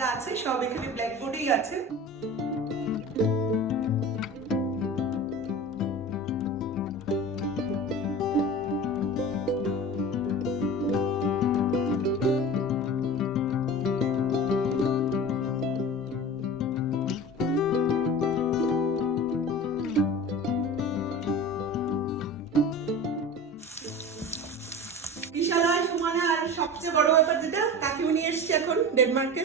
যা আছে সব এখানে ব্ল্যাকবোর্ডেই আছে। বিশালায় সুমনা আর সবচেয়ে বড় ব্যাপার যেটা কাকিও নিয়ে এসছে এখন ডেনমার্কে।